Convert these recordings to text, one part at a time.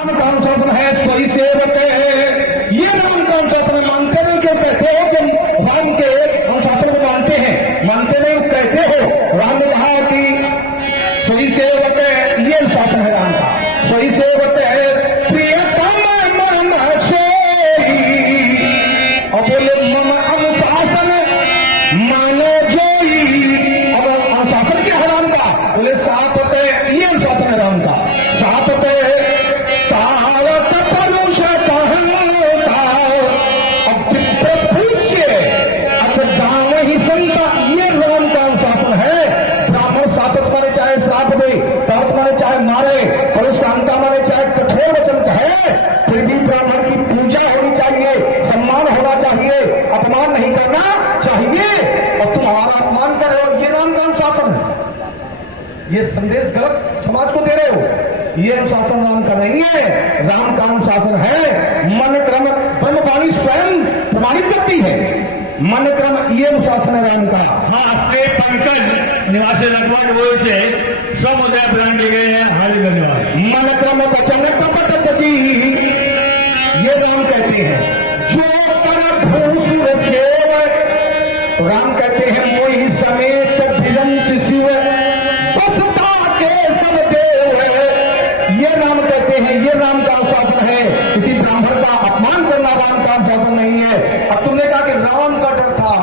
राम का अनुशासन है स्वयं सेवक है। ये राम का अनुशासन मानते नहीं, क्यों कहते हो कि राम के अनुशासन को मानते हैं? मानते नहीं, कहते हो। राम ने कहा कि स्वयं सेवक है, ये अनुशासन है राम का। स्वयं सेवक है प्रियतम मम सोई, और बोले मम अनुशासन मानो जोई। अब अनुशासन क्या है राम का? बोले सात होते, ये अनुशासन है राम का। सात होते ये संदेश गलत समाज को दे रहे हो। ये अनुशासन राम का नहीं है। राम का अनुशासन है मन क्रम, ब्रह्मवाणी स्वयं प्रमाणित करती है। मन क्रम, ये अनुशासन है राम का। हाँ, श्री पंकज निवासी लगभग वो से समुदाय प्रदान किए गए हैं। हार्दिक धन्यवाद। मन क्रम वचन कपट जी, ये राम कहते हैं। जो कर भूसुर सेव, राम कहते हैं मोहि समेत भिरंच शिव, ये राम कहते हैं। ये राम का अनुशासन है। किसी ब्राह्मण का अपमान करना राम का अनुशासन नहीं है। अब तुमने कहा कि राम का डर था,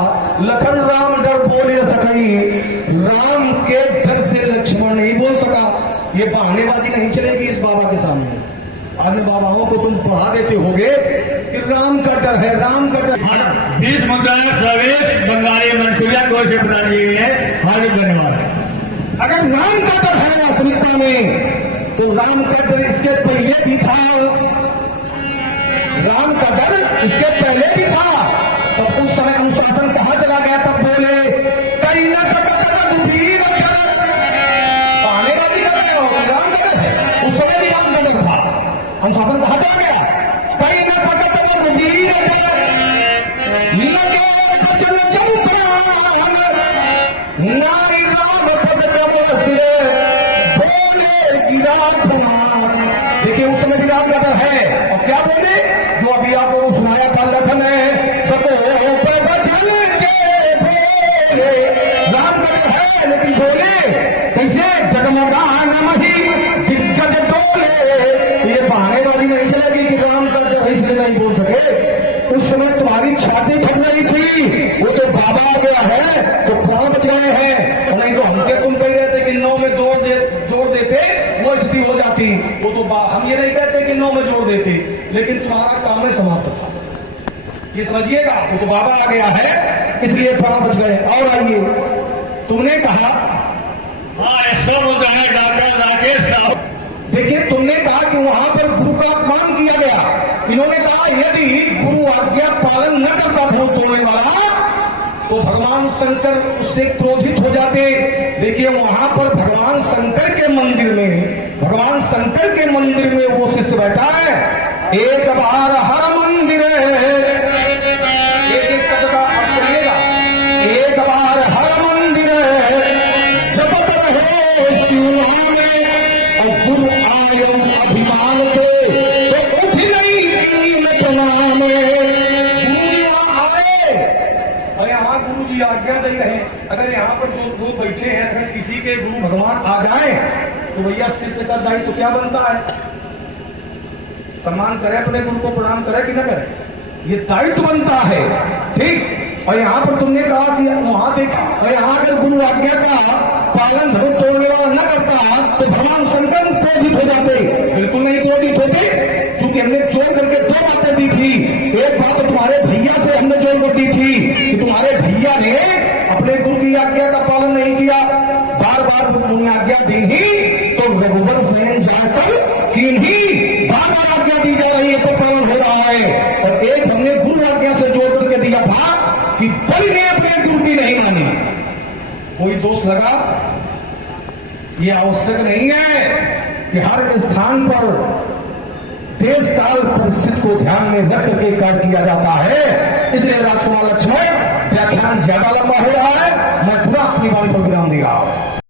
लखन राम डर बोल न सकी। राम के डर से लक्ष्मण नहीं बोल सका। ये बहानेबाजी नहीं चलेगी इस बाबा के सामने। अन्य बाबाओं को तुम पढ़ा देते होगे कि राम का डर है, राम का डर। 20 मुद्रा प्रवेश बंगाली मंसूरिया को से प्रदान किए गए हैं। हार्दिक धन्यवाद। अगर राम का डर है वास्तविकता में, तो राम का डर इसके पहले भी था। राम का डर इसके पहले भी था। तो उस समय अनुशासन कहां चला गया? तब बोले कई न सकत रघुवीर शरद। बहानेबाजी कर रहे हो, राम का डर है। उस समय भी राम का डर था। अनुशासन कहां चला गया? कई न सकत रघुवीर शरद, लगे बचन चौपान, नारी राम पद कमल सिर, देखिए उस समय भी राम का डर है। और क्या बोले? जो अभी आप लोगों को सुनाया था, लखन है सबो बचन जे बोले। राम का डर है, लेकिन बोले कैसे? जगमगा नमहि दिग्गज डोले। ये बहानेबाजी नहीं चलेगी कि राम का डर इसलिए नहीं बोल सके। उस समय तुम्हारी छाती फट रही थी, वो तो बाबा आ गया है तो प्राण बच गए हैं। नहीं तो हमसे तुम कह रहे थे कि 9 में 2 जोड़ देते वो स्थिति हो जाती। वो तो हम ये नहीं कहते कि 9 में जोड़ देते, लेकिन तुम्हारा काम में समाप्त था। ये समझिएगा, वो तो बाबा आ गया है इसलिए प्राण बच गए। और आइए, तुमने कहा डॉक्टर राकेश राव, देखिए तुमने कहा कि वहां पर गुरु का अपमान किया गया। इन्होंने कहा यदि गुरु आज्ञा पालन न करता था तोड़ने वाला, तो भगवान शंकर उससे क्रोधित हो जाते। देखिए वहां पर भगवान शंकर के मंदिर में, भगवान शंकर के मंदिर में वो शिष्य बैठा है। एक बार हर मंदिर, एक शब्द का अर्थ करिएगा। एक बार हर मंदिर जपत रहे शिव में, और गुरु आयो अभिमान पे, तो उठ नहीं कीन प्रणाम। यहाँ गुरु जी आज्ञा दे रहे। अगर यहाँ पर जो गुरु बैठे हैं, अगर किसी के गुरु भगवान आ जाए तो भैया शिष्य का दायित्व तो क्या बनता है? सम्मान करे, अपने गुरु को प्रणाम करे कि न करे, ये दायित्व बनता है। ठीक। और यहाँ पर तुमने कहा कि वहां देखा, और यहाँ अगर गुरु आज्ञा का पालन धर्म तोड़ने वाला न करता तो भगवान शंकर क्रोधित हो जाते। बिल्कुल नहीं क्रोधित होते, क्योंकि हमने जोड़ करके 2 बातें दी थी। एक बात तो तुम्हारे भैया से हमने जोड़ कर दी थी कि तुम्हारे भैया ने अपने गुरु की आज्ञा का पालन नहीं किया। बार बार गुरु ने आज्ञा दी ही तो रघुवर स्वयं जाकर किन्हीं बार बार आज्ञा दी जा रही है तो पालन हो रहा है। और एक हमने गुरु आज्ञा से जोड़ करके दिया था कि बलि ने अपने गुरु की नहीं मानी। कोई दोष लगा? ये आवश्यक नहीं है कि हर स्थान पर देश काल परिस्थिति को ध्यान में रख करके कार्य किया जाता है। इसलिए राजकुमार लक्ष्मण व्याख्यान ज्यादा लंबा हो रहा है, मैं पूरा अपनी वाणी पर विराम दे रहा हूं।